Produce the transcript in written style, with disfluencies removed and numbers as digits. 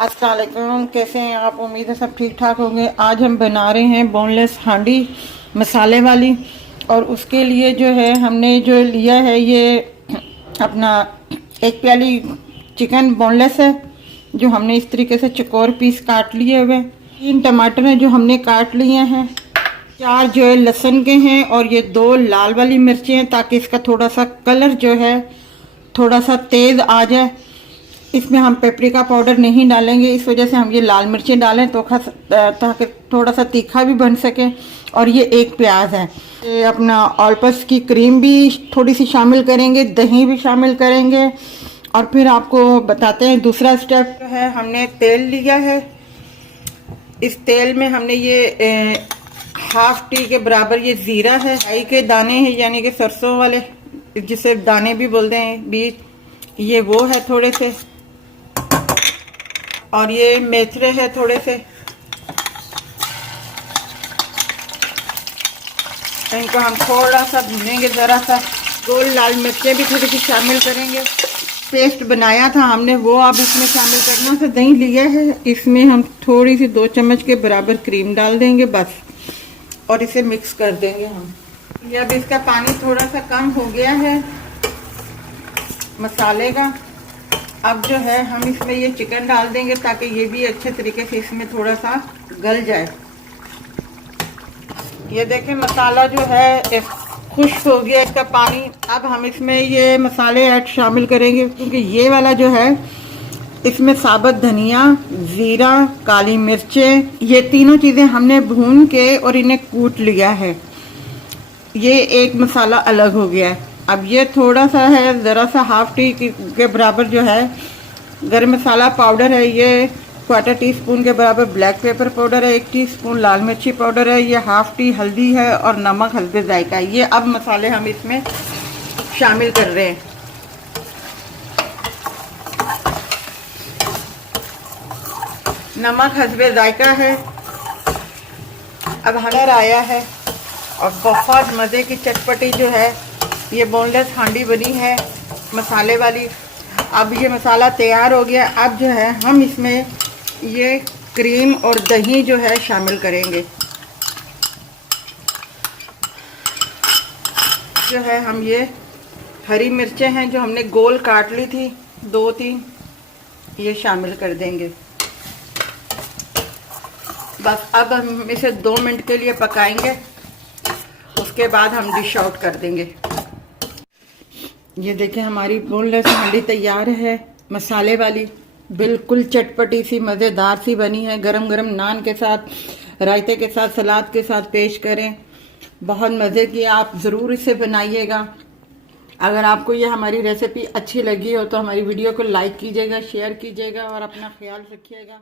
अस्सलाम वालेकुम, कैसे हैं आप? उम्मीद है सब ठीक ठाक होंगे। आज हम बना रहे हैं बोनलेस हांडी मसाले वाली। और उसके लिए जो है हमने जो लिया है ये अपना एक प्याली चिकन बोनलेस है, जो हमने इस तरीके से चौकोर पीस काट लिए हुए। 3 टमाटर हैं जो हमने काट लिए हैं। 4 जो है लहसुन के हैं और ये 2 लाल वाली मिर्चें हैं, ताकि इसका थोड़ा सा कलर जो है थोड़ा सा तेज़ आ जाए। इसमें हम पेपरिका पाउडर नहीं डालेंगे, इस वजह से हम ये लाल मिर्चें डालें तो ताकि थोड़ा सा तीखा भी बन सके। और ये 1 प्याज है। ये अपना ऑल पर्पस की क्रीम भी थोड़ी सी शामिल करेंगे, दही भी शामिल करेंगे। और फिर आपको बताते हैं दूसरा स्टेप जो है। हमने तेल लिया है, इस तेल में हमने ये हाफ टी के बराबर ये ज़ीरा है, राई के दाने हैं यानी कि सरसों वाले, जिसे दाने भी बोलते हैं बीज, ये वो है थोड़े से। और ये मेथरे है थोड़े से, इनको हम थोड़ा सा भूनेंगे ज़रा सा। 2 लाल मिर्चें भी थोड़ी सी शामिल करेंगे। पेस्ट बनाया था हमने वो अब इसमें शामिल करना है। दही लिया है, इसमें हम थोड़ी सी 2 चम्मच के बराबर क्रीम डाल देंगे बस, और इसे मिक्स कर देंगे हम। ये अब इसका पानी थोड़ा सा कम हो गया है मसाले का। अब जो है हम इसमें ये चिकन डाल देंगे ताकि ये भी अच्छे तरीके से इसमें थोड़ा सा गल जाए। ये देखें मसाला जो है खुश्क हो गया इसका पानी। अब हम इसमें ये मसाले शामिल करेंगे, क्योंकि ये वाला जो है इसमें साबुत धनिया, ज़ीरा, काली मिर्चें, ये तीनों चीज़ें हमने भून के और इन्हें कूट लिया है। ये एक मसाला अलग हो गया है। अब ये थोड़ा सा है, ज़रा सा हाफ टी के बराबर जो है गरम मसाला पाउडर है। ये 1/4 टीस्पून के बराबर ब्लैक पेपर पाउडर है। 1 टीस्पून लाल मिर्ची पाउडर है। ये हाफ टी हल्दी है और नमक हल्दी जायका है। ये अब मसाले हम इसमें शामिल कर रहे हैं। नमक हस्बे जायका है। अब हनर आया है और बहुत मज़े की चटपटी जो है ये बोनलेस हांडी बनी है मसाले वाली। अब ये मसाला तैयार हो गया। अब जो है हम इसमें ये क्रीम और दही जो है शामिल करेंगे। जो है हम ये हरी मिर्चें हैं जो हमने गोल काट ली थी 2-3, ये शामिल कर देंगे बस। अब हम इसे 2 मिनट के लिए पकाएंगे, उसके बाद हम डिश आउट कर देंगे। ये देखें हमारी बोनलेस हांडी तैयार है मसाले वाली, बिल्कुल चटपटी सी मज़ेदार सी बनी है। गरम गरम नान के साथ, रायते के साथ, सलाद के साथ पेश करें, बहुत मज़े की। आप ज़रूर इसे बनाइएगा। अगर आपको ये हमारी रेसिपी अच्छी लगी हो तो हमारी वीडियो को लाइक कीजिएगा, शेयर कीजिएगा और अपना ख्याल रखिएगा।